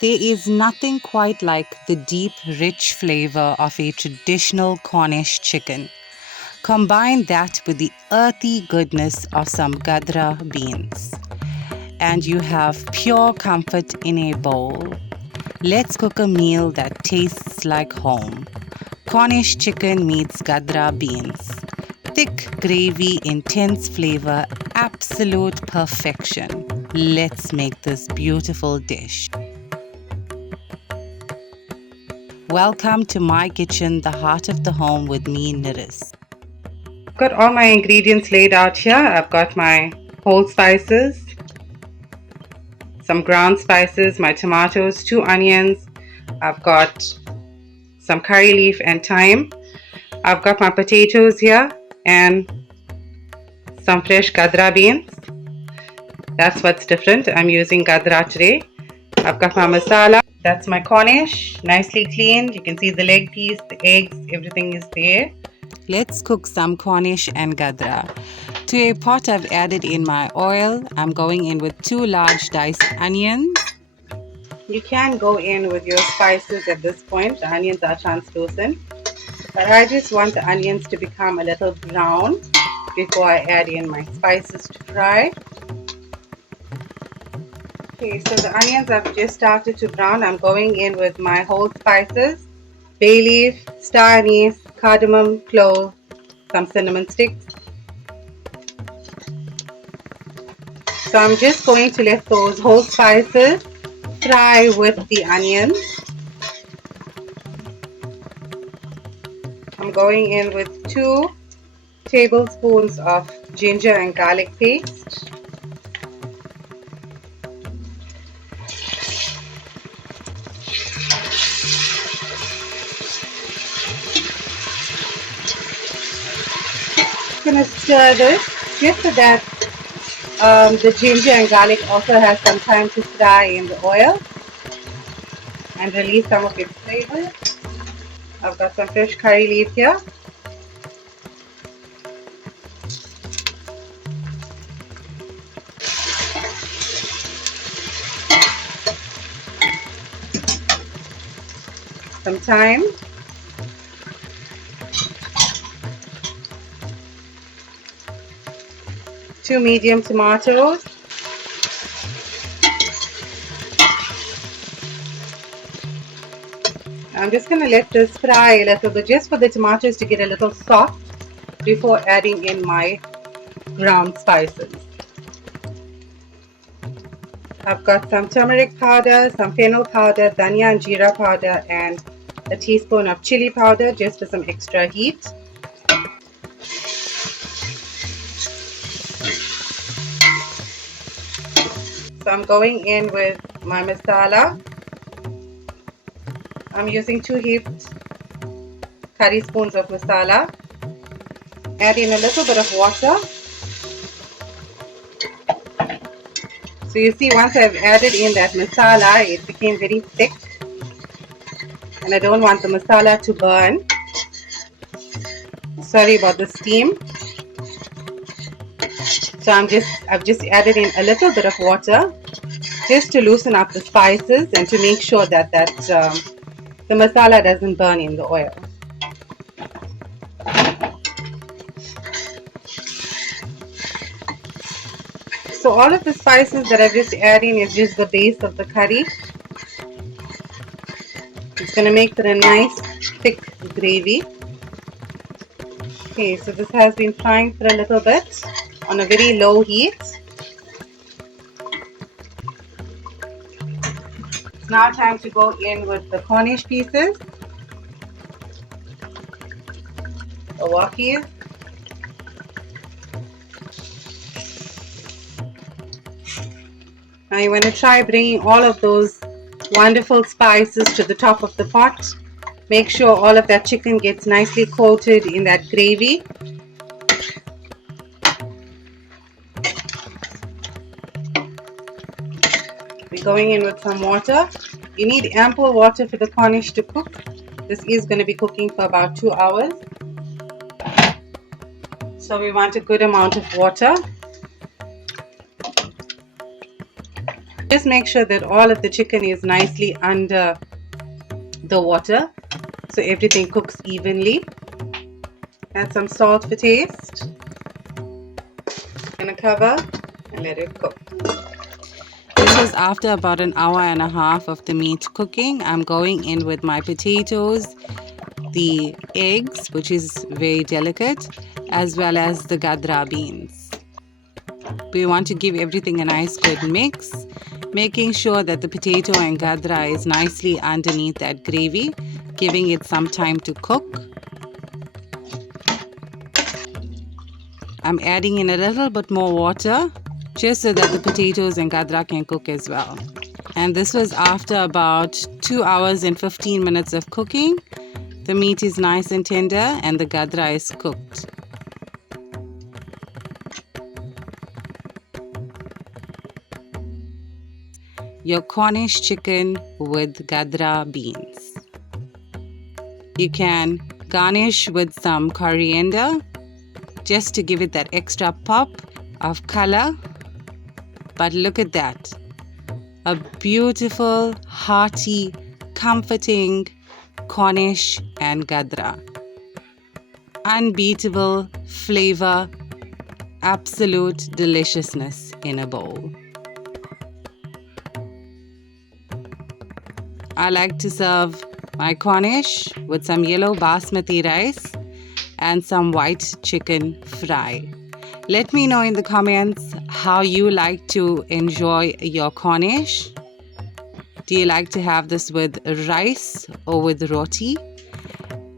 There is nothing quite like the deep, rich flavor of a traditional Cornish chicken. Combine that with the earthy goodness of some Gadra beans, and you have pure comfort in a bowl. Let's cook a meal that tastes like home. Cornish chicken meets Gadra beans. Thick gravy, intense flavor, absolute perfection. Let's make this beautiful dish. Welcome to my kitchen, the heart of the home with me, Neris. I've got all my ingredients laid out here. I've got my whole spices, some ground spices, my tomatoes, 2 onions. I've got some curry leaf and thyme. I've got my potatoes here and some fresh Gadra beans. That's what's different. I'm using Gadra today. I've got my masala. That's my Cornish, nicely cleaned. You can see the leg piece, the eggs, everything is there. Let's cook some Cornish and Gadra. To a pot, I've added in my oil. I'm going in with 2 large diced onions. You can go in with your spices at this point. The onions are translucent. But I just want the onions to become a little brown before I add in my spices to fry. Okay, so the onions have just started to brown. I'm going in with my whole spices, bay leaf, star anise, cardamom, clove, some cinnamon sticks. So I'm just going to let those whole spices fry with the onions. I'm going in with 2 tablespoons of ginger and garlic paste. I'm going to stir this just so that the ginger and garlic also has some time to fry in the oil and release some of its flavor. I've got some fresh curry leaf here. Some thyme. Two medium tomatoes. I'm just going to let this fry a little bit just for the tomatoes to get a little soft before adding in my ground spices. I've got some turmeric powder, some fennel powder, dhania and jeera powder, and a teaspoon of chilli powder just for some extra heat. So I'm going in with my masala. I'm using 2 heaped curry spoons of masala. Add in a little bit of water. So you see, once I've added in that masala, it became very thick. And I don't want the masala to burn. Sorry about the steam. So I've just added in a little bit of water just to loosen up the spices and to make sure that the masala doesn't burn in the oil. So all of the spices that I've just added in is just the base of the curry. It's going to make it a nice thick gravy. Okay, so this has been frying for a little bit on a very low heat. It's now time to go in with the Cornish pieces, the walkies. Now you want to try bringing all of those wonderful spices to the top of the pot. Make sure all of that chicken gets nicely coated in that gravy. We're going in with some water. You need ample water for the Cornish to cook. This is going to be cooking for about 2 hours. So we want a good amount of water. Just make sure that all of the chicken is nicely under the water so everything cooks evenly. Add some salt for taste. Gonna cover and let it cook. This was after about an hour and a half of the meat cooking. I'm going in with my potatoes, the eggs, which is very delicate, as well as the Gadra beans. We want to give everything a nice good mix, making sure that the potato and Gadra is nicely underneath that gravy, giving it some time to cook. I'm adding in a little bit more water just so that the potatoes and Gadra can cook as well. And this was after about 2 hours and 15 minutes of cooking. The meat is nice and tender and the Gadra is cooked. Your Cornish chicken with Gadra beans. You can garnish with some coriander just to give it that extra pop of color. But look at that. A beautiful, hearty, comforting Cornish and Gadra. Unbeatable flavor, absolute deliciousness in a bowl. I like to serve my Cornish with some yellow basmati rice and some white chicken fry. Let me know in the comments how you like to enjoy your Cornish. Do you like to have this with rice or with roti?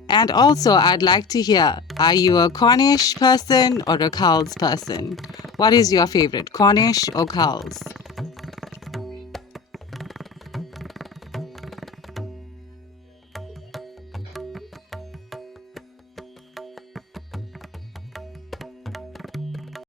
And also, I'd like to hear, are you a Cornish person or a Cowles person? What is your favorite, Cornish or Cowles?